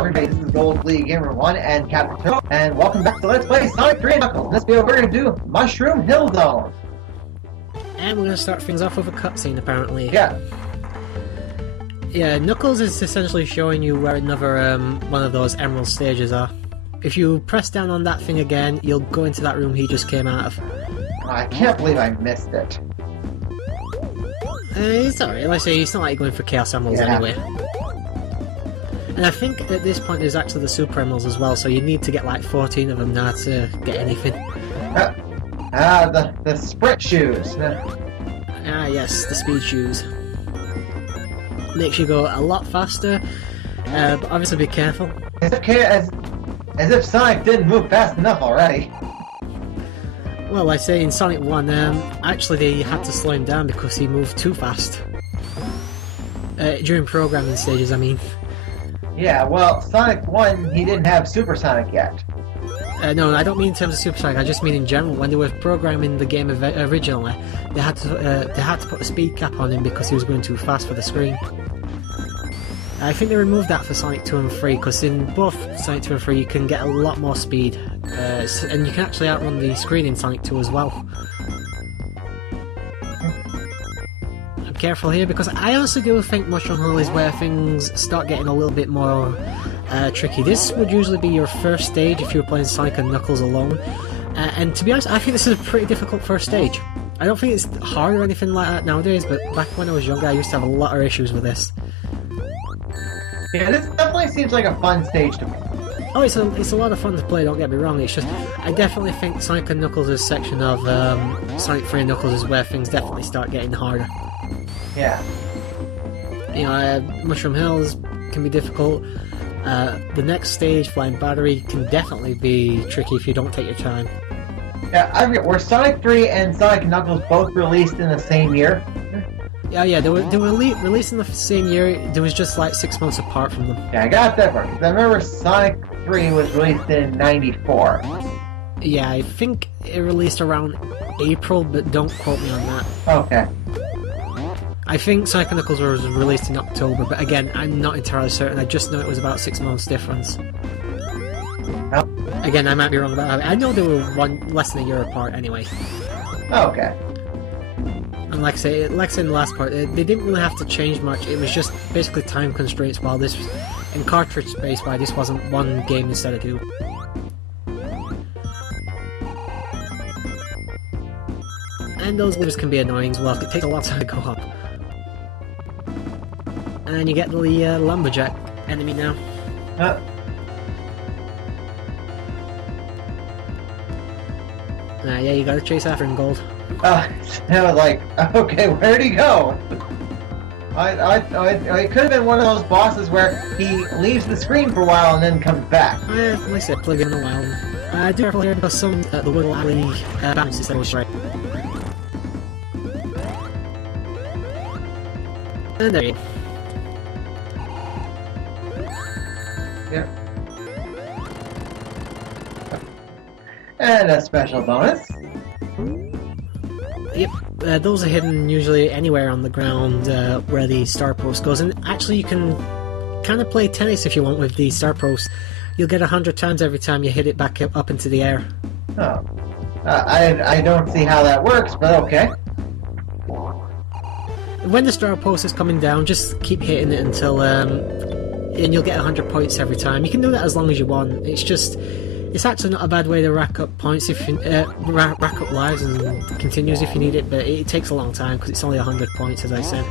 everybody, this is Gold League Gamer 1 and CaptainTurbo, and welcome back to Let's Play Sonic 3 and Knuckles. In this video we're going to do Mushroom Hill Zone. And we're going to start things off with a cutscene, apparently. Yeah. Yeah, Knuckles is essentially showing you where another one of those emerald stages are. If you press down on that thing again, you'll go into that room he just came out of. I can't believe I missed it. It's alright, like I say, it's not like going for Chaos Emeralds anyway. And I think at this point there's actually the Super Emeralds as well, so you need to get like 14 of them now to get anything. The sprint shoes. Ah yes, the speed shoes. Makes you go a lot faster, but obviously be careful. As if Sonic didn't move fast enough already. Well, like I say, in Sonic 1, actually they had to slow him down because he moved too fast. During programming stages, I mean. Yeah, well, Sonic 1, he didn't have Supersonic yet. No, I don't mean in terms of Supersonic, I just mean in general. When they were programming the game originally, they had to put a speed cap on him because he was going too fast for the screen. I think they removed that for Sonic 2 and 3, because in both Sonic 2 and 3 you can get a lot more speed, and you can actually outrun the screen in Sonic 2 as well. I'm careful here, because I honestly do think Mushroom Hill is where things start getting a little bit more tricky. This would usually be your first stage if you were playing Sonic and Knuckles alone, and to be honest, I think this is a pretty difficult first stage. I don't think it's hard or anything like that nowadays, but back when I was younger I used to have a lot of issues with this. Yeah, this definitely seems like a fun stage to me. Oh, it's a lot of fun to play, don't get me wrong, it's just, I definitely think Sonic and Knuckles' section of Sonic 3 and Knuckles is where things definitely start getting harder. Yeah. You know, Mushroom Hills can be difficult. The next stage, Flying Battery, can definitely be tricky if you don't take your time. Yeah, I forget, were Sonic 3 and Sonic and Knuckles both released in the same year? Yeah, they were released in the same year. There was just like 6 months apart from them. Yeah, I got that right. I remember Sonic 3 was released in '94. Yeah, I think it released around April, but don't quote me on that. Okay. I think Sonic and Knuckles was released in October, but again, I'm not entirely certain. I just know it was about 6 months difference. Oh. Again, I might be wrong about that. I know they were less than a year apart anyway. Okay. And like I say in the last part, they didn't really have to change much. It was just basically time constraints. While this, in cartridge space, why this wasn't one game instead of two. And those levers can be annoying as well. It takes a lot of time to go up. And you get the lumberjack enemy now. Yeah, you gotta chase after him, Gold. I was like, okay, where'd he go? It could have been one of those bosses where he leaves the screen for a while and then comes back. Like I said, plug in a while. Do careful here because some the little alley bounces that was right. And there you go. Yep. And a special bonus. Yep, those are hidden usually anywhere on the ground where the star post goes, and actually you can kind of play tennis if you want with the star post. You'll get 100 times every time you hit it back up into the air. Oh. I don't see how that works, but okay. When the star post is coming down, just keep hitting it until, and you'll get 100 points every time. You can do that as long as you want. It's actually not a bad way to rack up points if you rack up lives and continues if you need it, but it takes a long time because it's only 100 points, as I said.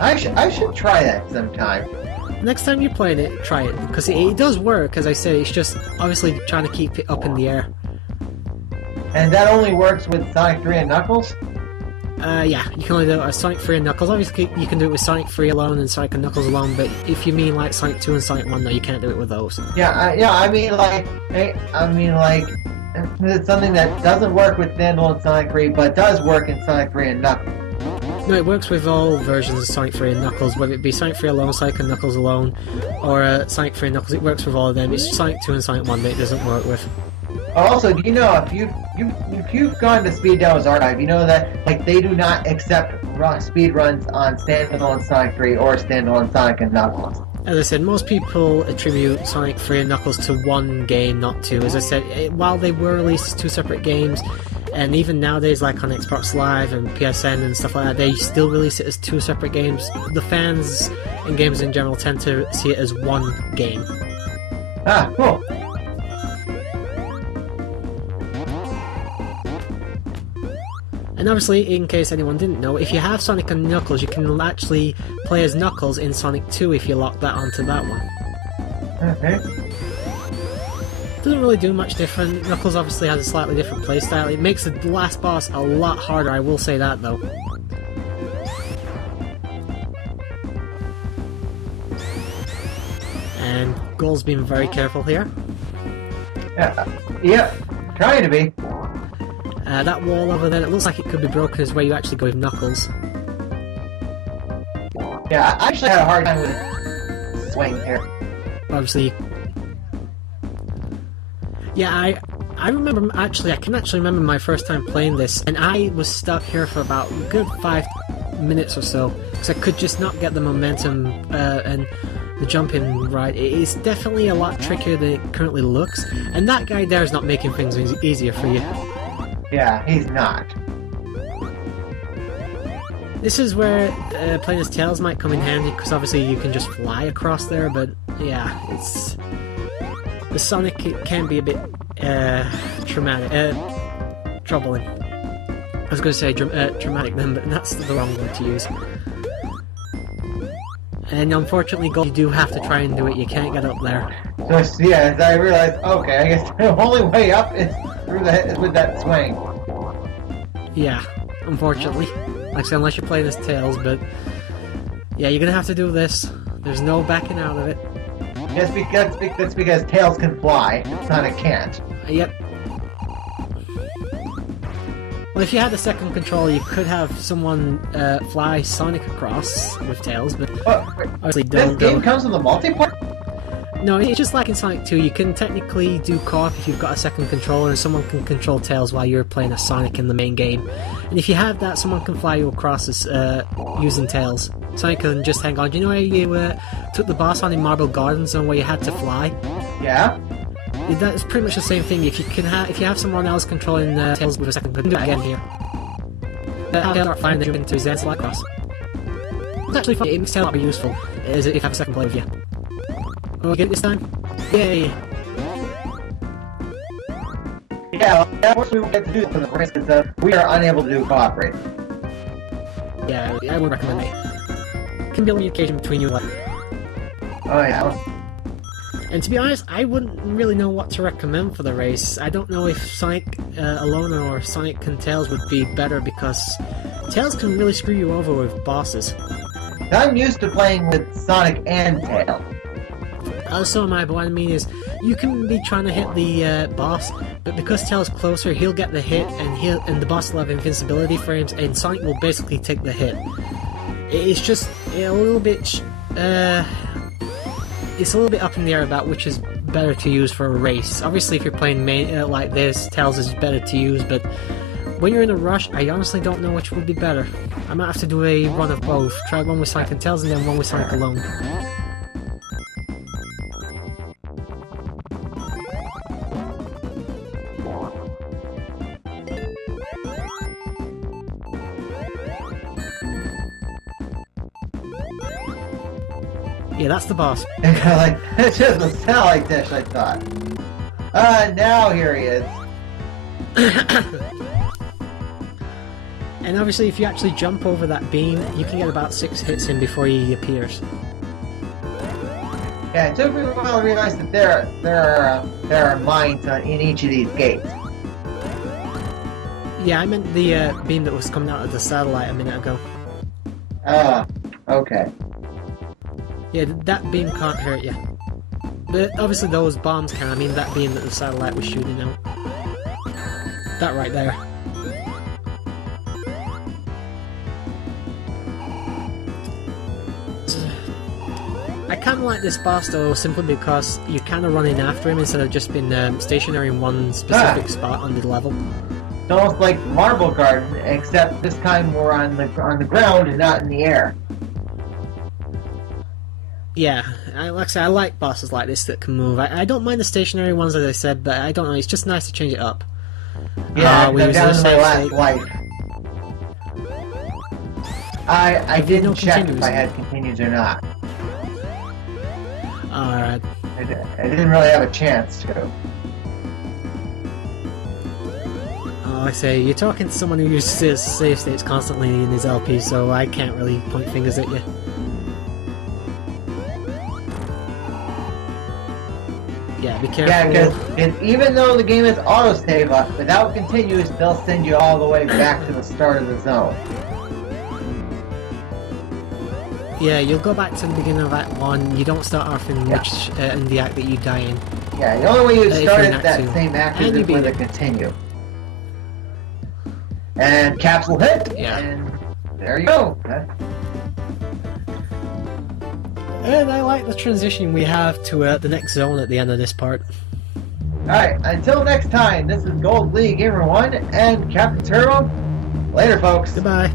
I should try that sometime. Next time you're playing it, try it, because it does work, as I said. It's just obviously trying to keep it up in the air. And that only works with Sonic 3 and Knuckles? Yeah, you can only do it with Sonic 3 and Knuckles. Obviously, you can do it with Sonic 3 alone and Sonic and Knuckles alone, but if you mean like Sonic 2 and Sonic 1, no, you can't do it with those. Yeah, I mean like, it's something that doesn't work with standalone Sonic 3, but does work in Sonic 3 and Knuckles. No, it works with all versions of Sonic 3 and Knuckles, whether it be Sonic 3 alone, Sonic and Knuckles alone, or Sonic 3 and Knuckles. It works with all of them. It's Sonic 2 and Sonic 1 that it doesn't work with. Also, do you know if you've gone to Speed Demo's archive, you know that like they do not accept speed runs on standalone Sonic 3 or standalone Sonic and Knuckles. As I said, most people attribute Sonic 3 and Knuckles to one game, not two. As I said, while they were released as two separate games, and even nowadays, like on Xbox Live and PSN and stuff like that, they still release it as two separate games. The fans and gamers in general tend to see it as one game. Ah, cool. And obviously, in case anyone didn't know, if you have Sonic and Knuckles, you can actually play as Knuckles in Sonic 2 if you lock that onto that one. Okay. Doesn't really do much different. Knuckles obviously has a slightly different playstyle. It makes the last boss a lot harder, I will say that though. And Goal's being very careful here. Yeah, trying to be. That wall over there, it looks like it could be broken is where you actually go with Knuckles. Yeah, I actually had a hard time with the swing here. Obviously. Yeah, I remember, actually, I can actually remember my first time playing this, and I was stuck here for about a good 5 minutes or so, because I could just not get the momentum and the jumping right. It's definitely a lot trickier than it currently looks, and that guy there is not making things easier for you. Yeah, he's not. This is where playing as Tails might come in handy, because obviously you can just fly across there, but yeah, it's... The Sonic, it can be a bit troubling. I was going to say traumatic then, but that's the wrong word to use. And unfortunately, Gold, you do have to try and do it. You can't get up there. Just, yeah, as I realized, okay, I guess the only way up is through with that swing. Yeah, unfortunately. Like I said, unless you're playing as Tails, but... Yeah, you're going to have to do this. There's no backing out of it. That's because Tails can fly, Sonic can't. Yep. Well, if you had the second controller, you could have someone fly Sonic across with Tails, but obviously this game comes with a multiplayer? No, it's just like in Sonic 2, you can technically do co-op if you've got a second controller and someone can control Tails while you're playing as Sonic in the main game. And if you have that, someone can fly you across as, using Tails. Sonic can just hang on. Do you know where you took the boss on in Marble Garden Zone where you had to fly? Yeah. That's pretty much the same thing. If you have someone else controlling Tails with a second controller, do it again here. I'll start flying them into his dance like cross. It's actually fun. It makes Tails not be useful if you have a second player with you. Oh, we get it this time? Yay! Yeah, of course we won't get to do it for the race because we are unable to do cooperate. Yeah, I would recommend it. Can be a communication between you. Oh yeah. And to be honest, I wouldn't really know what to recommend for the race. I don't know if Sonic alone or Sonic and Tails would be better because Tails can really screw you over with bosses. I'm used to playing with Sonic and Tails. So am I, but what I mean is, you can be trying to hit the boss, but because Tails is closer, he'll get the hit, and the boss will have invincibility frames, and Sonic will basically take the hit. It's just a little bit, it's a little bit up in the air about which is better to use for a race. Obviously, if you're playing like this, Tails is better to use, but when you're in a rush, I honestly don't know which would be better. I might have to do a run of both. Try one with Sonic and Tails, and then one with Sonic alone. Yeah, that's the boss. Like, it doesn't sound like this, I thought. Now here he is. And obviously, if you actually jump over that beam, you can get about 6 hits in before he appears. Yeah, it took me a while to realize that there are mines in each of these gates. Yeah, I meant the beam that was coming out of the satellite a minute ago. Okay. Yeah, that beam can't hurt you. But obviously those bombs can. I mean that beam that the satellite was shooting out. That right there. I kind of like this boss though, simply because you're kind of running after him instead of just being stationary in one specific spot on the level. It's almost like Marble Garden, except this time we're on the ground and not in the air. Yeah, like I said, I like bosses like this that can move. I don't mind the stationary ones, as I said, but I don't know, it's just nice to change it up. Yeah, we I'm was down in to a my safe last state. life. I didn't no check if continues. I had continues or not. Alright. I didn't really have a chance to. Oh, I say, you're talking to someone who uses save states constantly in his LP, so I can't really point fingers at you. Yeah, be careful. Yeah, because even though the game is autosave, without continuous, they'll send you all the way back to the start of the zone. Yeah, you'll go back to the beginning of Act 1, you don't start off in, in the act that you die in. Yeah, the only way you If start you're in at Act that 2. same act And is you with a beat it. continue. And capsule hit, Yeah. and there you go. And I like the transition we have to the next zone at the end of this part. Alright, until next time, this is Gold League Gamer 1 and Captain Turbo. Later, folks. Goodbye.